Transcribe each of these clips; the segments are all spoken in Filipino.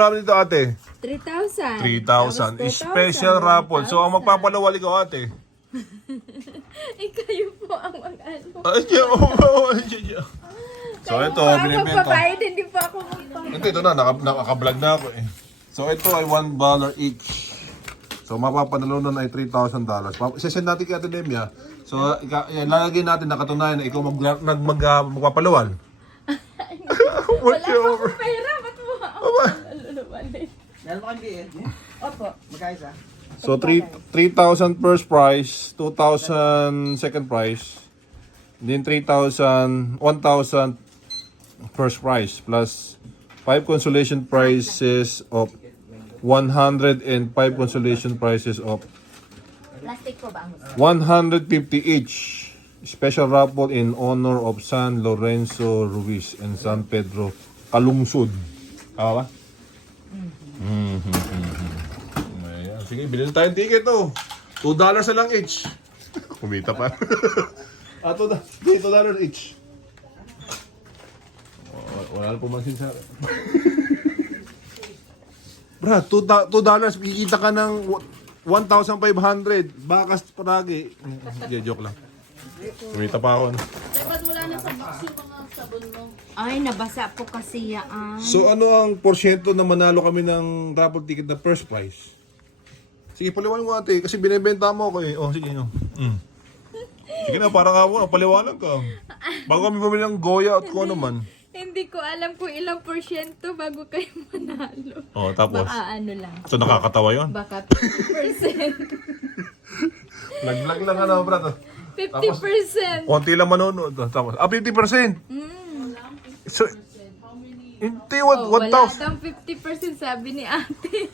namin dito ate? 3,000. 3,000. Tapos 2,000, Special raffle. So, ang 1,000. magpapalawal ikaw ate. Eh, kayo po ang mag-ano. Ay, yeah, oh, oh, yeah, yeah. So, ito, po ang binibenta. magbabayad, hindi po ako magbabayad. Ito, ito na, naka, nakaka-vlog na ako eh. So, ito ay $1 dollar each. So, mapapanalo nun ay $3,000. Pa- Isesend natin kay Ate Demia. So, ika, ilalagay natin na katunayan na ikaw mag, nag, mag, magpapalawal. Wala pa akong pera, ba't mo ako maluluwalay? Meron ba kayong BL? Opo. Magkaisa? So, 3 3,000 first prize, 2,000 second prize, then 3,000, 1,000 first prize, plus 5 consolation prizes of 105 consolation prizes of Plastic po ba ang gusto? 150 each. Special raffle in honor of San Lorenzo Ruiz and San Pedro Kalungsod. Tama ba? Mm-hmm. Ayan. Sige, bilhin tayong ticket oh. 2 dollars na lang each. Kumita pa. ah, 2 dollars each. Wala na pumansin sa Brad, 2 dollars, kikita ka ng 1,500. Bakas paragi. Hindi, joke lang. Kumita pa ako. No? Ay, nabasa po kasi yan. So ano ang porsyento na manalo kami ng raffle ticket na first prize? Sige, paliwanag mo ate. Kasi binibenta mo ako eh. Oh, sige. Oh. Mm. Sige na, parang ako. Paliwanag ka. Bago kami bumili ng Goya at kung ano man. Hindi ko alam kung ilang porsyento bago kayo manalo. Oh, tapos. Baka ano lang. So nakakatawa yon. Baka 50%. Nag-vlog lang ano, brad. 50%. Konti lang manonood. Tapos, ah, 50%. Mm. So, hindi, what, Oh, wala thousand? daw 50% sabi ni ate.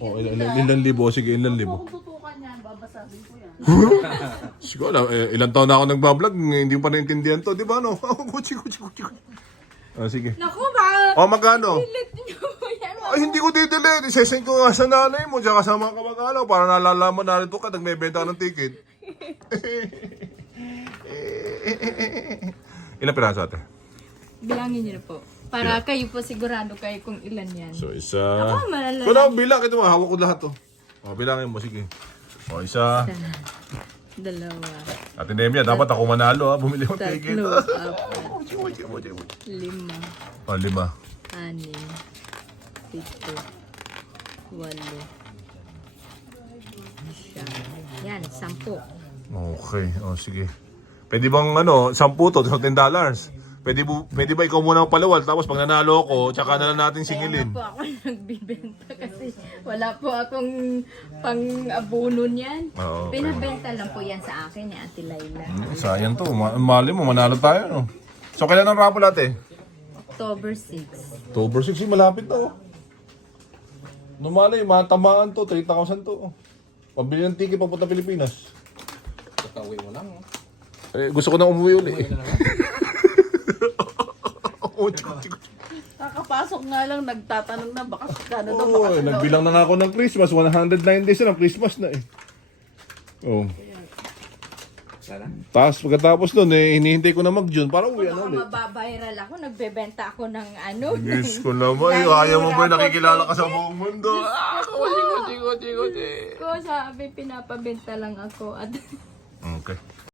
Oh, ilan, ilan, ilan libo? Sige, ilan libo? tutukan yan, babasagin ko yan. Siguro, eh, ilang taon na ako nagbablog, hindi pa naintindihan to, di ba no? Oh, kuchi, kuchi, kuchi. Ah, sige. Naku, baka Oh, magkano? delete niyo yan. Ay, hindi ko didelete. Isesend ko nga sa nanay mo, tsaka sa mga kamag-anak para nalalaman na rin ka, nagbebenta ka ng ticket. Ilang piraso ate? Bilangin niyo na po. Para kayo po sigurado kayo kung ilan yan. So, isa... Ako, malala- Wala, bilang. Ito mo, hawak ko lahat to. O, bilangin mo, sige. O, isa. Dalawa. Ate Nemia, dapat ako manalo ha. Bumili ng ticket. Tatlo. Apat. Uchi, uchi. Lima. O, lima. Anim. Pito. Walo. Siyam. Yan, sampu. Okay, o sige. Pwede bang ano, 10 to, 10 dollars? Pwede, bu- pwede ba ikaw muna ang palawal, tapos pag nanalo ko, tsaka na lang natin Kaya singilin? nga po ako nagbibenta kasi wala po akong pang-abono niyan. Oo, okay. Pinabenta lang po yan sa akin ni Ate Laila. Hmm, Sayang to, Ma- mali mo, manalo tayo, no? So, kailan ang raffle ate? October 6. October 6, malapit na, oh. Numali, matamaan to, 3,000 to. oh. Pabili ng ticket papunta Pilipinas. Tatawin mo lang. oh. Eh, gusto ko na umuwi uli. Oh, chiko, chiko. Kakapasok nga lang, nagtatanong na, baka kano daw, baka Oh, nagbilang na nga ako ng Christmas. 109 days na ng Christmas na eh. Oh. Sana? Tapos pagkatapos nun, eh, hinihintay ko na mag-June para uwi Baka na ulit. mababiral ako, nagbebenta ako ng ano. Diyos ko naman, eh, kaya mo ba nakikilala ka sa buong mundo? Ah, kuchi, kuchi, kuchi, kuchi. Ko sabi, pinapabenta lang ako at Okay.